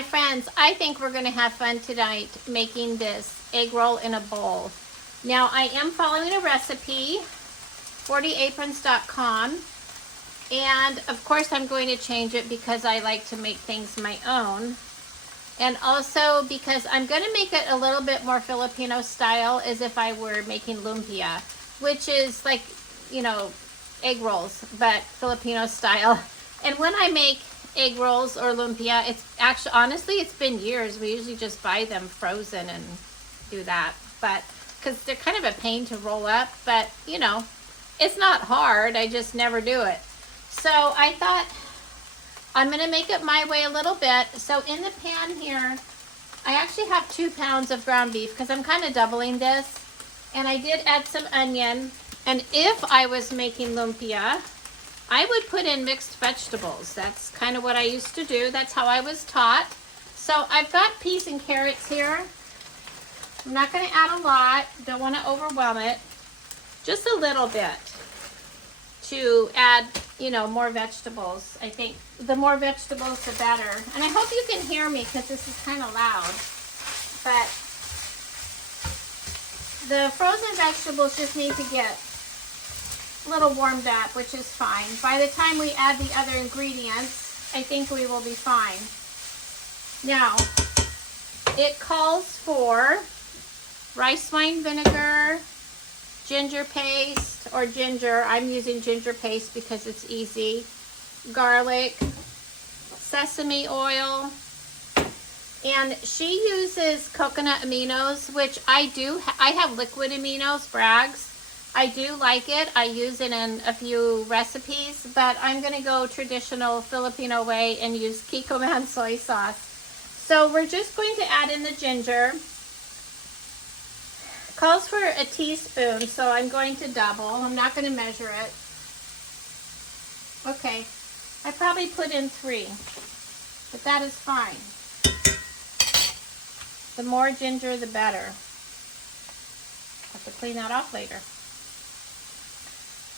My friends, I think we're gonna have fun tonight making this egg roll in a bowl. Now I am following a recipe, 40aprons.com, and of course I'm going to change it because I like to make things my own. And also because I'm gonna make it a little bit more Filipino style, as if I were making lumpia, which is like, you know, egg rolls, but Filipino style. And when I make egg rolls or lumpia, it's actually, honestly, it's been years. We usually just buy them frozen and do that, but because they're kind of a pain to roll up, but you know, it's not hard. I just never do it. So I thought I'm gonna make it my way a little bit. So in the pan here, I actually have 2 pounds of ground beef because I'm kind of doubling this, and I did add some onion. And if I was making lumpia, I would put in mixed vegetables. That's kind of what I used to do. That's how I was taught. So I've got peas and carrots here. I'm not going to add a lot. Don't want to overwhelm it. Just a little bit to add, you know, more vegetables. I think the more vegetables, the better. And I hope you can hear me because this is kind of loud. But the frozen vegetables just need to get a little warmed up, which is fine. By the time we add the other ingredients, I think we will be fine. Now, it calls for rice wine vinegar, ginger paste, or ginger. I'm using ginger paste because it's easy. Garlic, sesame oil, and she uses coconut aminos, which I do. I have liquid aminos, Bragg's. I do like it. I use it in a few recipes, but I'm going to go traditional Filipino way and use Kikkoman soy sauce. So we're just going to add in the ginger. Calls for a teaspoon, so I'm going to double. I'm not going to measure it. Okay, I probably put in 3, but that is fine. The more ginger, the better. Have to clean that off later.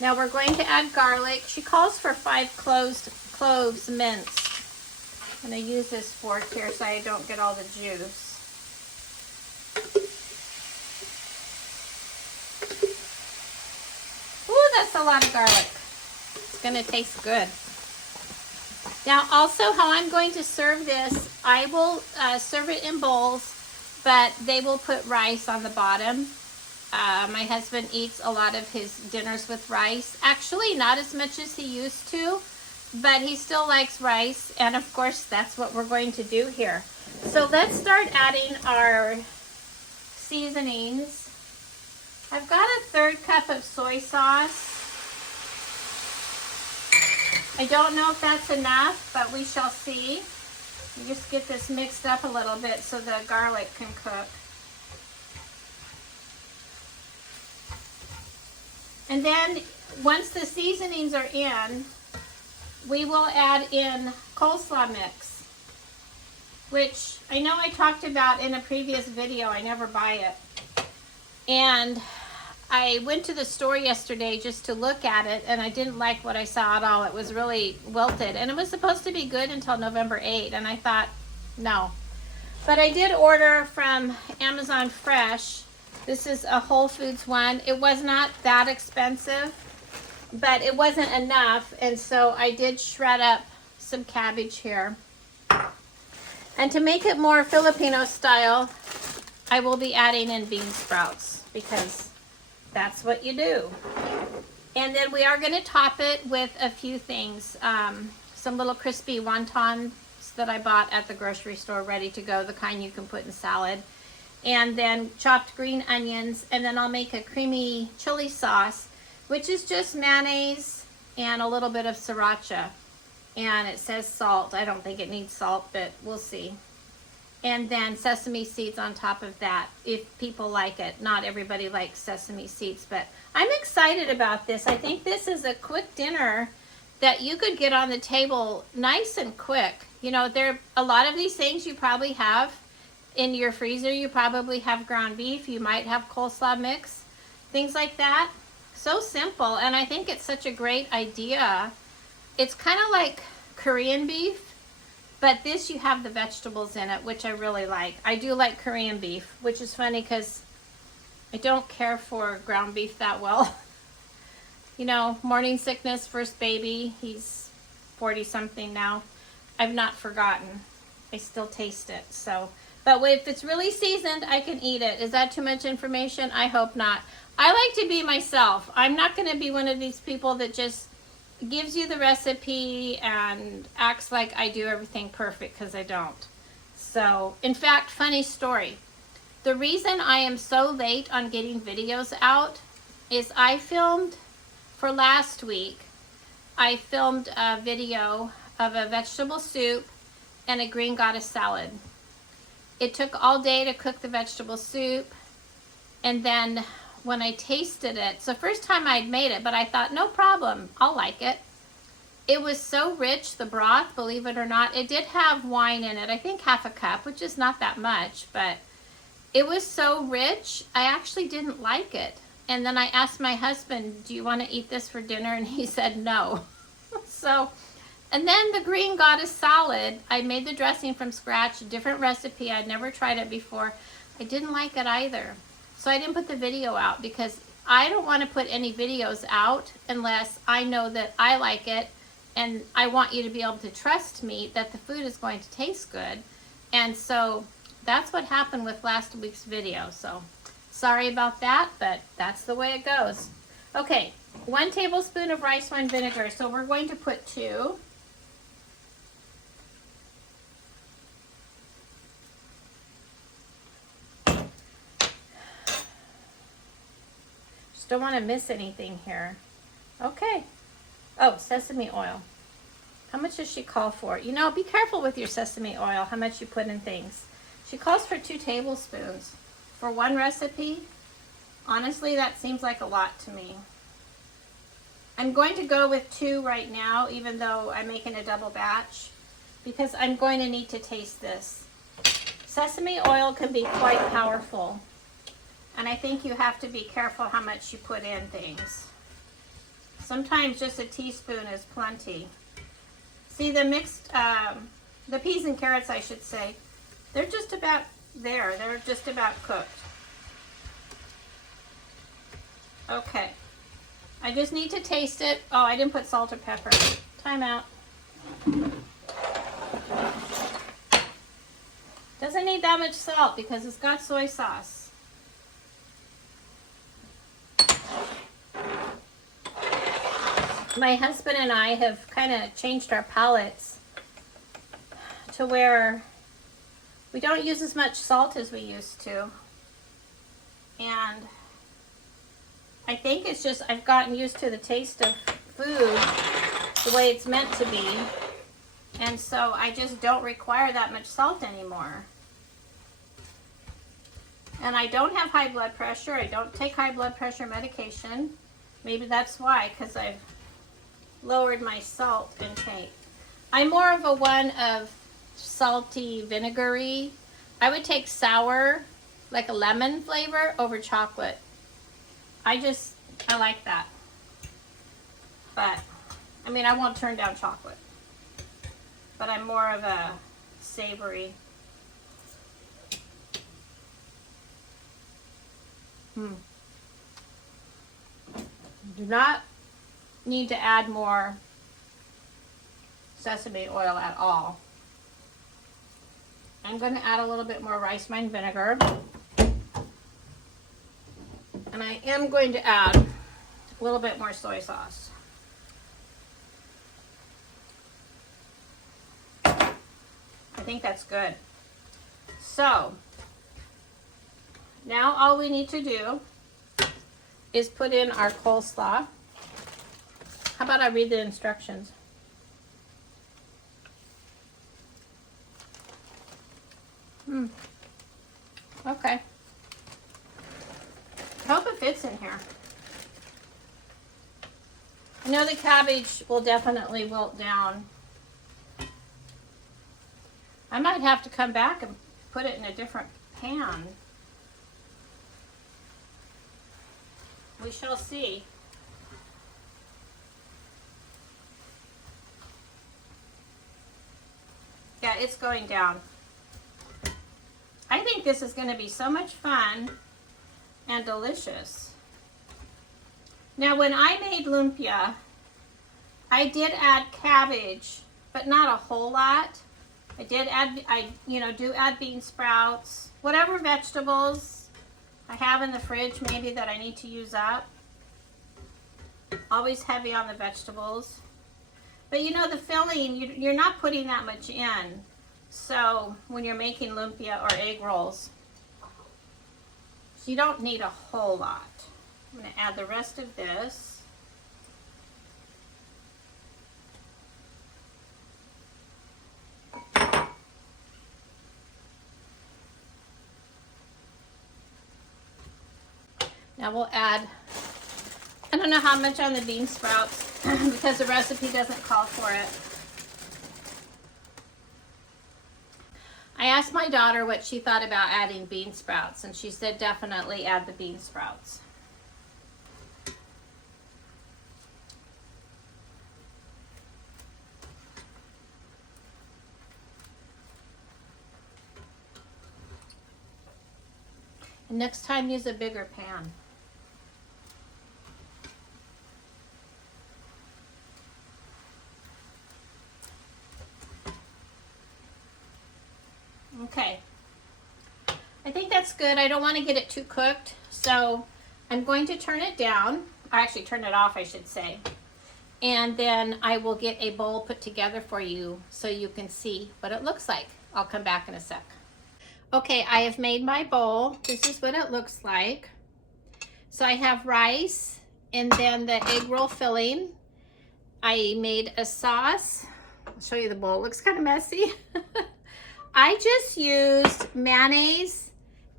Now we're going to add garlic. She calls for 5 cloves minced. I'm going to use this fork here so I don't get all the juice. Ooh, that's a lot of garlic. It's going to taste good. Now also how I'm going to serve this, I will serve it in bowls, but they will put rice on the bottom. My husband eats a lot of his dinners with rice. Actually, not as much as he used to, but he still likes rice. And of course, that's what we're going to do here. So let's start adding our seasonings. I've got a 1/3 cup of soy sauce. I don't know if that's enough, but we shall see. You just get this mixed up a little bit so the garlic can cook. And then once the seasonings are in, we will add in coleslaw mix, which I know I talked about in a previous video. I never buy it. And I went to the store yesterday just to look at it, and I didn't like what I saw at all. It was really wilted, and it was supposed to be good until November 8th, and I thought, no. But I did order from Amazon Fresh. This is a Whole Foods one. It was not that expensive, but it wasn't enough, and so I did shred up some cabbage here. And to make it more Filipino style, I will be adding in bean sprouts because that's what you do. And then we are going to top it with a few things. Some little crispy wontons that I bought at the grocery store, ready to go, the kind you can put in salad. And then chopped green onions, and then I'll make a creamy chili sauce, which is just mayonnaise and a little bit of sriracha. And it says salt. I don't think it needs salt, but we'll see. And then sesame seeds on top of that, if people like it. Not everybody likes sesame seeds, but I'm excited about this. I think this is a quick dinner that you could get on the table nice and quick. You know, there a lot of these things you probably have in your freezer. You probably have ground beef. You might have coleslaw mix, things like that. So simple, and I think it's such a great idea. It's kind of like Korean beef, But this, you have the vegetables in it, which I really like. I do like Korean beef, which is funny because I don't care for ground beef that well. You know, morning sickness, first baby. He's 40-something now. I've not forgotten. I still taste it. So, but if it's really seasoned, I can eat it. Is that too much information? I hope not. I like to be myself. I'm not going to be one of these people that just gives you the recipe and acts like I do everything perfect, because I don't. So, in fact, funny story. The reason I am so late on getting videos out is I filmed for last week. I filmed a video of a vegetable soup and a green goddess salad. It took all day to cook the vegetable soup, and then when I tasted it, it's the first time I'd made it, but I thought, no problem, I'll like it. It was so rich, the broth, believe it or not. It did have wine in it, I think half a cup, which is not that much, but it was so rich, I actually didn't like it. And then I asked my husband, do you want to eat this for dinner? And he said no. So, and then the green goddess salad, I made the dressing from scratch, a different recipe. I'd never tried it before. I didn't like it either. So I didn't put the video out because I don't want to put any videos out unless I know that I like it, and I want you to be able to trust me that the food is going to taste good. And so that's what happened with last week's video. So sorry about that, but that's the way it goes. Okay, 1 tablespoon of rice wine vinegar. So we're going to put 2. Just don't want to miss anything here. Okay. Oh, sesame oil. How much does she call for? You know, be careful with your sesame oil, how much you put in things. She calls for 2 tablespoons. For one recipe, honestly, that seems like a lot to me. I'm going to go with 2 right now, even though I'm making a double batch, because I'm going to need to taste this. Sesame oil can be quite powerful, and I think you have to be careful how much you put in things. Sometimes just a teaspoon is plenty. See, the mixed, the peas and carrots, I should say, they're just about there. They're just about cooked. Okay. I just need to taste it. Oh, I didn't put salt or pepper. Time out. Doesn't need that much salt because it's got soy sauce. My husband and I have kind of changed our palates to where we don't use as much salt as we used to. And I think it's just I've gotten used to the taste of food the way it's meant to be. And so I just don't require that much salt anymore. And I don't have high blood pressure. I don't take high blood pressure medication. Maybe that's why, because I've lowered my salt intake. I'm more of a one of salty, vinegary. I would take sour, like a lemon flavor, over chocolate. I like that. But, I mean, I won't turn down chocolate. But I'm more of a savory. Do not need to add more sesame oil at all. I'm going to add a little bit more rice wine vinegar. And I am going to add a little bit more soy sauce. I think that's good. So, now all we need to do is put in our coleslaw. How about I read the instructions? Okay. I hope it fits in here. I know the cabbage will definitely wilt down. I might have to come back and put it in a different pan. We shall see. Yeah, it's going down. I think this is going to be so much fun and delicious. Now, when I made lumpia, I did add cabbage, but not a whole lot. I do add bean sprouts, whatever vegetables I have in the fridge maybe that I need to use up. Always heavy on the vegetables. But you know, the filling, you're not putting that much in. So when you're making lumpia or egg rolls, you don't need a whole lot. I'm going to add the rest of this. Now we'll add, I don't know how much on the bean sprouts because the recipe doesn't call for it. I asked my daughter what she thought about adding bean sprouts, and she said definitely add the bean sprouts. And next time use a bigger pan. Okay, I think that's good. I don't want to get it too cooked, so I'm going to turn it down, or actually turn it off, I should say. And then I will get a bowl put together for you so you can see what it looks like. I'll come back in a sec. Okay, I have made my bowl. This is what it looks like. So I have rice and then the egg roll filling. I made a sauce. I'll show you the bowl. It looks kind of messy. I just used mayonnaise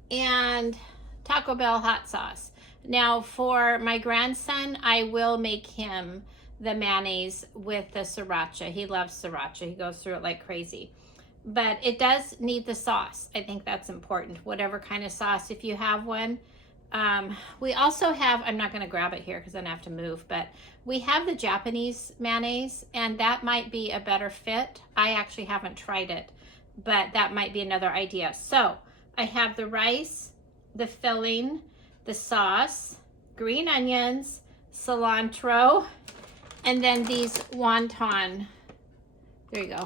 and Taco Bell hot sauce. Now for my grandson, I will make him the mayonnaise with the sriracha. He loves sriracha. He goes through it like crazy. But it does need the sauce. I think that's important. Whatever kind of sauce, if you have one. We also have, I'm not going to grab it here because then I have to move, but we have the Japanese mayonnaise, and that might be a better fit. I actually haven't tried it, but that might be another idea. So I have the rice, the filling, the sauce, green onions, cilantro, and then these wonton, there you go,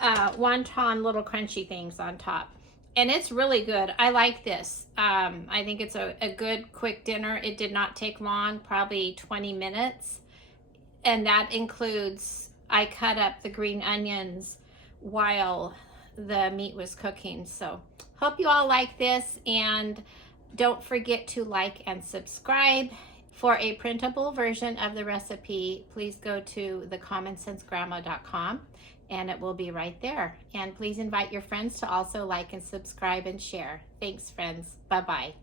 wonton little crunchy things on top. And it's really good. I like this. I think it's a good quick dinner. It did not take long, probably 20 minutes. And that includes, I cut up the green onions while the meat was cooking. So hope you all like this, and don't forget to like and subscribe. For a printable version of the recipe, please go to thecommonsensgrandma.com and it will be right there. And please invite your friends to also like and subscribe and share. Thanks, friends. Bye-bye.